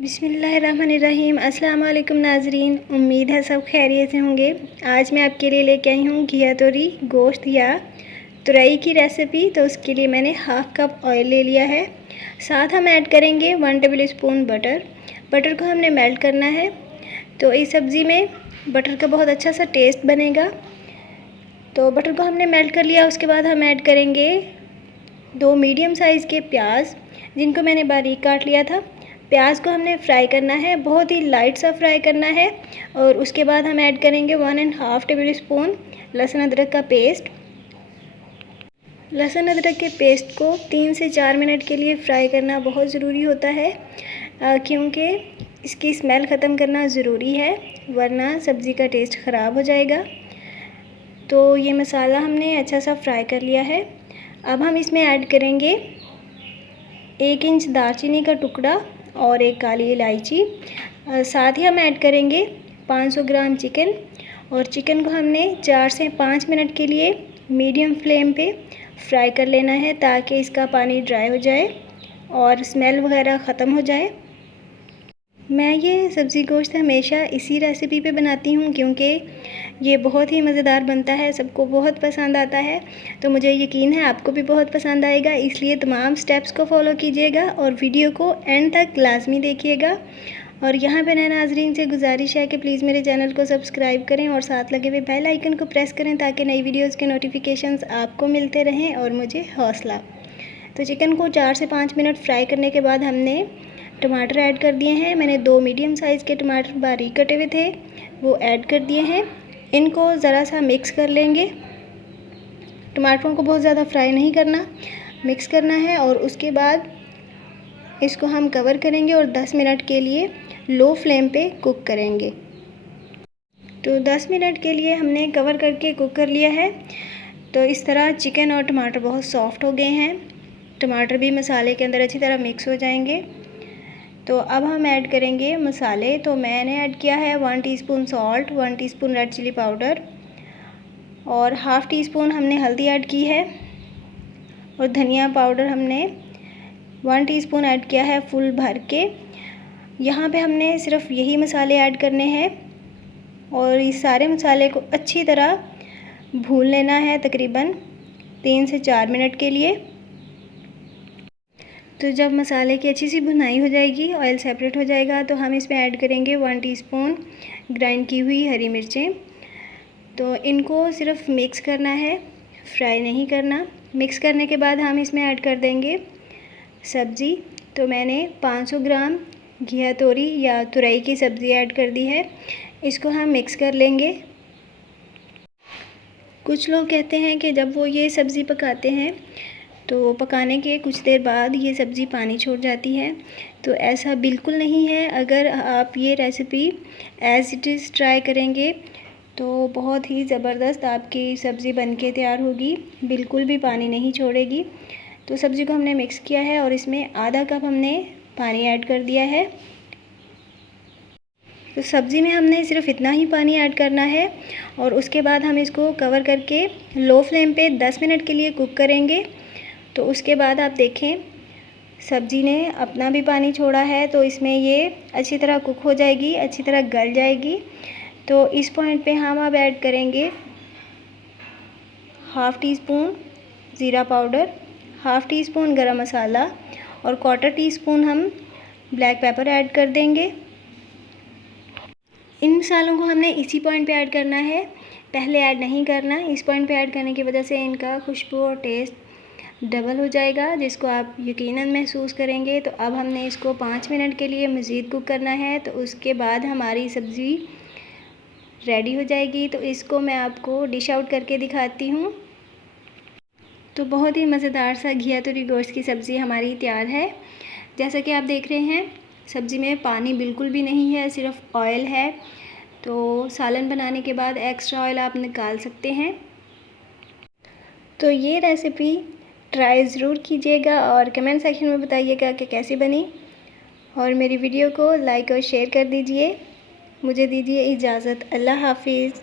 बिस्मिल्लाहिर्रहमानिर्रहीम। अस्सलाम वालेकुम नाजरीन, उम्मीद है सब खैरियत से होंगे। आज मैं आपके लिए लेके आई हूँ घिया तोरी गोश्त या तुरई की रेसिपी। तो उसके लिए मैंने हाफ़ कप ऑयल ले लिया है। साथ हम ऐड करेंगे 1 टेबल स्पून बटर। बटर को हमने मेल्ट करना है। तो इस सब्ज़ी में बटर का बहुत अच्छा सा टेस्ट बनेगा। तो बटर को हमने मेल्ट कर लिया। उसके बाद हम ऐड करेंगे 2 मीडियम साइज़ के प्याज, जिनको मैंने बारीक काट लिया था। प्याज को हमने फ्राई करना है, बहुत ही लाइट सा फ्राई करना है। और उसके बाद हम ऐड करेंगे 1.5 टेबल स्पून लहसुन अदरक का पेस्ट। लहसुन अदरक के पेस्ट को 3 से 4 मिनट के लिए फ्राई करना बहुत ज़रूरी होता है, क्योंकि इसकी स्मेल ख़त्म करना ज़रूरी है, वरना सब्ज़ी का टेस्ट ख़राब हो जाएगा। तो ये मसाला हमने अच्छा सा फ्राई कर लिया है। अब हम इसमें ऐड करेंगे 1 इंच दालचीनी का टुकड़ा और 1 काली इलायची। साथ ही हम ऐड करेंगे 500 ग्राम चिकन। और चिकन को हमने 4 से 5 मिनट के लिए मीडियम फ्लेम पे फ्राई कर लेना है, ताकि इसका पानी ड्राई हो जाए और स्मेल वगैरह ख़त्म हो जाए। मैं ये सब्ज़ी गोश्त हमेशा इसी रेसिपी पे बनाती हूँ, क्योंकि ये बहुत ही मज़ेदार बनता है, सबको बहुत पसंद आता है। तो मुझे यकीन है आपको भी बहुत पसंद आएगा, इसलिए तमाम स्टेप्स को फॉलो कीजिएगा और वीडियो को एंड तक लाजमी देखिएगा। और यहाँ पे नए नाज़रीन से गुजारिश है कि प्लीज़ मेरे चैनल को सब्सक्राइब करें और साथ लगे हुए बेल आइकन को प्रेस करें, ताकि नई वीडियोज़ के नोटिफिकेशंस आपको मिलते रहें और मुझे हौसला। तो चिकन को 4 से 5 मिनट फ्राई करने के बाद हमने टमाटर ऐड कर दिए हैं। मैंने 2 मीडियम साइज़ के टमाटर बारीक कटे हुए थे, वो ऐड कर दिए हैं। इनको ज़रा सा मिक्स कर लेंगे। टमाटरों को बहुत ज़्यादा फ्राई नहीं करना, मिक्स करना है। और उसके बाद इसको हम कवर करेंगे और 10 मिनट के लिए लो फ्लेम पे कुक करेंगे। तो 10 मिनट के लिए हमने कवर करके कुक कर लिया है। तो इस तरह चिकन और टमाटर बहुत सॉफ्ट हो गए हैं, टमाटर भी मसाले के अंदर अच्छी तरह मिक्स हो जाएंगे। तो अब हम ऐड करेंगे मसाले। तो मैंने ऐड किया है 1 teaspoon salt, 1 teaspoon red chilli powder और हाफ़ टी स्पून हमने हल्दी ऐड की है। और धनिया पाउडर हमने 1 टीस्पून ऐड किया है फुल भर के। यहाँ पे हमने सिर्फ यही मसाले ऐड करने हैं और इस सारे मसाले को अच्छी तरह भून लेना है, तकरीबन 3 से 4 मिनट के लिए। तो जब मसाले की अच्छी सी भुनाई हो जाएगी, ऑयल सेपरेट हो जाएगा, तो हम इसमें ऐड करेंगे 1 टीस्पून ग्राइंड की हुई हरी मिर्चें। तो इनको सिर्फ मिक्स करना है, फ्राई नहीं करना। मिक्स करने के बाद हम इसमें ऐड कर देंगे सब्ज़ी। तो मैंने 500 ग्राम घिया तोरी या तुरई की सब्ज़ी ऐड कर दी है। इसको हम मिक्स कर लेंगे। कुछ लोग कहते हैं कि जब वो ये सब्ज़ी पकाते हैं तो पकाने के कुछ देर बाद ये सब्ज़ी पानी छोड़ जाती है। तो ऐसा बिल्कुल नहीं है। अगर आप ये recipe as it is try करेंगे तो बहुत ही ज़बरदस्त आपकी सब्ज़ी बनके तैयार होगी, बिल्कुल भी पानी नहीं छोड़ेगी। तो सब्ज़ी को हमने मिक्स किया है और इसमें आधा कप हमने पानी ऐड कर दिया है। तो सब्ज़ी में हमने सिर्फ इतना ही पानी ऐड करना है और उसके बाद हम इसको कवर करके लो फ्लेम पे 10 मिनट के लिए कुक करेंगे। तो उसके बाद आप देखें सब्ज़ी ने अपना भी पानी छोड़ा है, तो इसमें ये अच्छी तरह कुक हो जाएगी, अच्छी तरह गल जाएगी। तो इस पॉइंट पे हम अब ऐड करेंगे हाफ़ टी स्पून ज़ीरा पाउडर, हाफ़ टी स्पून गरम मसाला और 1/4 टीस्पून हम ब्लैक पेपर ऐड कर देंगे। इन मसालों को हमने इसी पॉइंट पे ऐड करना है, पहले ऐड नहीं करना। इस पॉइंट पे ऐड करने की वजह से इनका खुशबू और टेस्ट डबल हो जाएगा, जिसको आप यकीनन महसूस करेंगे। तो अब हमने इसको 5 मिनट के लिए मज़ीद कुक करना है। तो उसके बाद हमारी सब्ज़ी रेडी हो जाएगी। तो इसको मैं आपको डिश आउट करके दिखाती हूँ। तो बहुत ही मज़ेदार सा घिया तोरी गोश्त की सब्ज़ी हमारी तैयार है। जैसा कि आप देख रहे हैं सब्ज़ी में पानी बिल्कुल भी नहीं है, सिर्फ ऑयल है। तो सालन बनाने के बाद एक्स्ट्रा ऑयल आप निकाल सकते हैं। तो ये रेसिपी ट्राई ज़रूर कीजिएगा और कमेंट सेक्शन में बताइएगा कि कैसी बनी। और मेरी वीडियो को लाइक और शेयर कर दीजिए। मुझे दीजिए इजाज़त। अल्लाह हाफ़िज़।